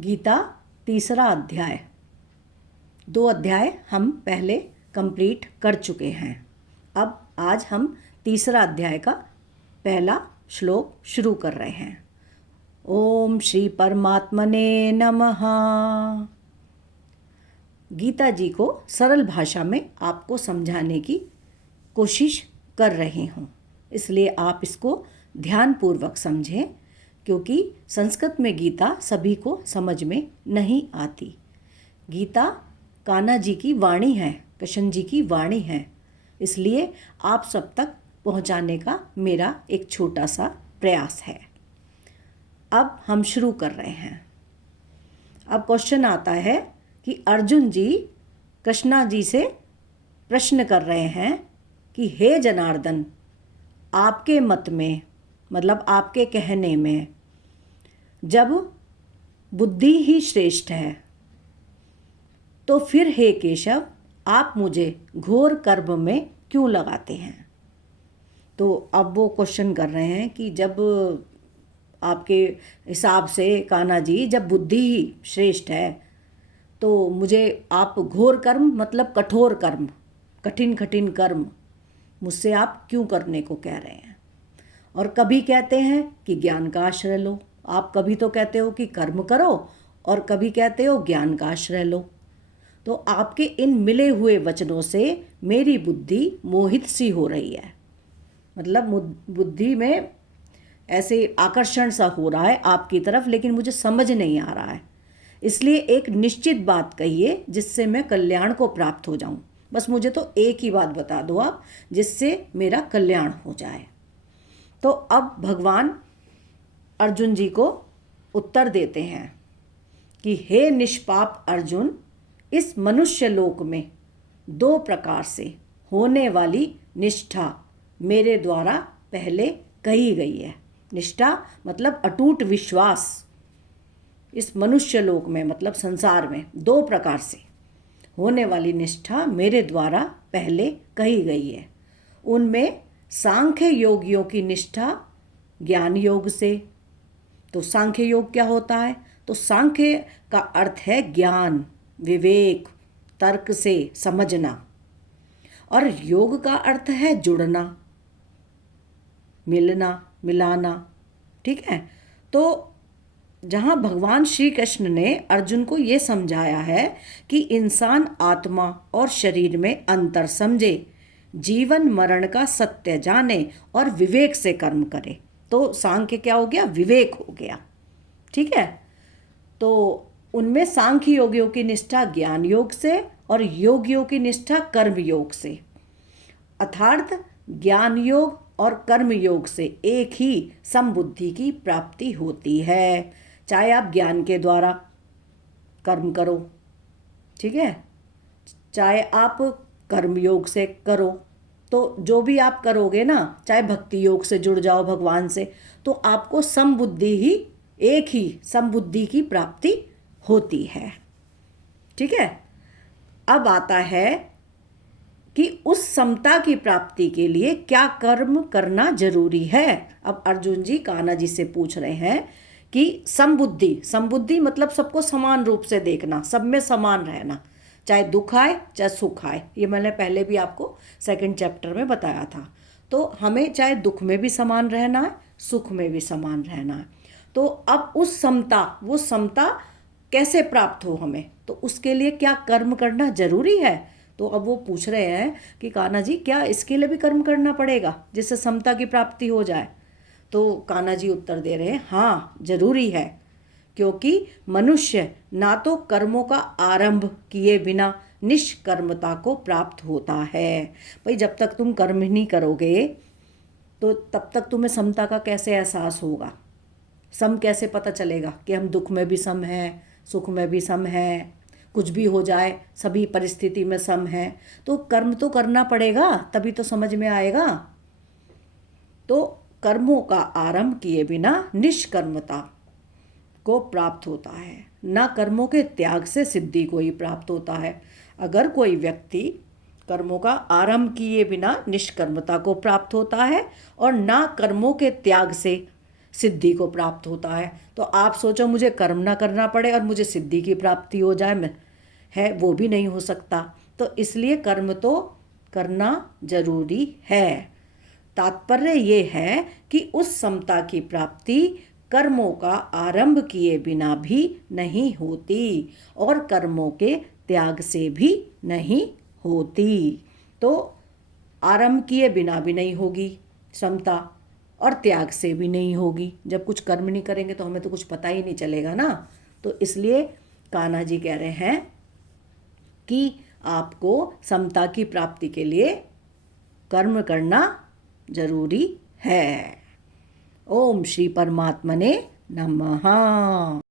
गीता तीसरा अध्याय। 2 अध्याय हम पहले कंप्लीट कर चुके हैं। अब आज हम तीसरा अध्याय का पहला श्लोक शुरू कर रहे हैं। ओम श्री परमात्मने नमः। गीता जी को सरल भाषा में आपको समझाने की कोशिश कर रही हूँ, इसलिए आप इसको ध्यानपूर्वक समझें, क्योंकि संस्कृत में गीता सभी को समझ में नहीं आती। गीता कान्हा जी की वाणी है, कृष्ण जी की वाणी है, इसलिए आप सब तक पहुंचाने का मेरा एक छोटा सा प्रयास है। अब हम शुरू कर रहे हैं। अब क्वेश्चन आता है कि अर्जुन जी कृष्णा जी से प्रश्न कर रहे हैं कि हे जनार्दन, आपके मत में, मतलब आपके कहने में, जब बुद्धि ही श्रेष्ठ है तो फिर हे केशव, आप मुझे घोर कर्म में क्यों लगाते हैं। तो अब वो क्वेश्चन कर रहे हैं कि जब आपके हिसाब से कान्हा जी, जब बुद्धि ही श्रेष्ठ है तो मुझे आप घोर कर्म, मतलब कठोर कर्म, कठिन कठिन कर्म मुझसे आप क्यों करने को कह रहे हैं। और कभी कहते हैं कि ज्ञान का आश्रय लो, आप कभी तो कहते हो कि कर्म करो और कभी कहते हो ज्ञान का आश्रय लो। तो आपके इन मिले हुए वचनों से मेरी बुद्धि मोहित सी हो रही है, मतलब बुद्धि में ऐसे आकर्षण सा हो रहा है आपकी तरफ, लेकिन मुझे समझ नहीं आ रहा है। इसलिए एक निश्चित बात कहिए जिससे मैं कल्याण को प्राप्त हो जाऊं। बस मुझे तो एक ही बात बता दो आप, जिससे मेरा कल्याण हो जाए। तो अब भगवान अर्जुन जी को उत्तर देते हैं कि हे निष्पाप अर्जुन, इस मनुष्य लोक में 2 प्रकार से होने वाली निष्ठा मेरे द्वारा पहले कही गई है। निष्ठा मतलब अटूट विश्वास। इस मनुष्य लोक में, मतलब संसार में, 2 प्रकार से होने वाली निष्ठा मेरे द्वारा पहले कही गई है। उनमें सांख्य योगियों की निष्ठा ज्ञान योग से। तो सांख्य योग क्या होता है? तो सांख्य का अर्थ है ज्ञान, विवेक, तर्क से समझना, और योग का अर्थ है जुड़ना, मिलना, मिलाना। ठीक है। तो जहाँ भगवान श्री कृष्ण ने अर्जुन को ये समझाया है कि इंसान आत्मा और शरीर में अंतर समझे, जीवन मरण का सत्य जाने और विवेक से कर्म करे। तो सांख्य क्या हो गया? विवेक हो गया। ठीक है। तो उनमें सांख्य योगियों की निष्ठा ज्ञान योग से और योगियों की निष्ठा कर्म योग से। अर्थात ज्ञान योग और कर्म योग से एक ही समबुद्धि की प्राप्ति होती है, चाहे आप ज्ञान के द्वारा कर्म करो, ठीक है, चाहे आप कर्म योग से करो। तो जो भी आप करोगे ना, चाहे भक्ति योग से जुड़ जाओ भगवान से, तो आपको समबुद्धि ही, एक ही समबुद्धि की प्राप्ति होती है। ठीक है। अब आता है कि उस समता की प्राप्ति के लिए क्या कर्म करना जरूरी है। अब अर्जुन जी कान्हा जी से पूछ रहे हैं कि समबुद्धि, समबुद्धि मतलब सबको समान रूप से देखना, सब में समान रहना, चाहे दुख आए चाहे सुख आए। ये मैंने पहले भी आपको 2nd चैप्टर में बताया था। तो हमें चाहे दुख में भी समान रहना है, सुख में भी समान रहना है। तो अब उस समता, वो समता कैसे प्राप्त हो हमें, तो उसके लिए क्या कर्म करना जरूरी है। तो अब वो पूछ रहे हैं कि कान्हा जी, क्या इसके लिए भी कर्म करना पड़ेगा जिससे समता की प्राप्ति हो जाए। तो कान्हा जी उत्तर दे रहे हैं, हाँ जरूरी है, क्योंकि मनुष्य ना तो कर्मों का आरंभ किए बिना निष्कर्मता को प्राप्त होता है। भाई जब तक तुम कर्म नहीं करोगे तो तब तक तुम्हें समता का कैसे एहसास होगा, सम कैसे पता चलेगा कि हम दुख में भी सम हैं, सुख में भी सम हैं, कुछ भी हो जाए सभी परिस्थिति में सम है। तो कर्म तो करना पड़ेगा, तभी तो समझ में आएगा। तो कर्मों का आरंभ किए बिना निष्कर्मता को प्राप्त होता है, न कर्मों के त्याग से सिद्धि को ही प्राप्त होता है। अगर कोई व्यक्ति कर्मों का आरंभ किए बिना निष्कर्मता को प्राप्त होता है और ना कर्मों के त्याग से सिद्धि को प्राप्त होता है। तो आप सोचो मुझे कर्म ना करना पड़े और मुझे सिद्धि की प्राप्ति हो जाए, मैं है वो भी नहीं हो सकता। तो इसलिए कर्म तो करना जरूरी है। तात्पर्य ये है कि उस समता की प्राप्ति कर्मों का आरंभ किए बिना भी नहीं होती और कर्मों के त्याग से भी नहीं होती। तो आरंभ किए बिना भी नहीं होगी समता और त्याग से भी नहीं होगी। जब कुछ कर्म नहीं करेंगे तो हमें तो कुछ पता ही नहीं चलेगा ना। तो इसलिए कान्हा जी कह रहे हैं कि आपको समता की प्राप्ति के लिए कर्म करना जरूरी है। ओम श्री परमात्मने नमः।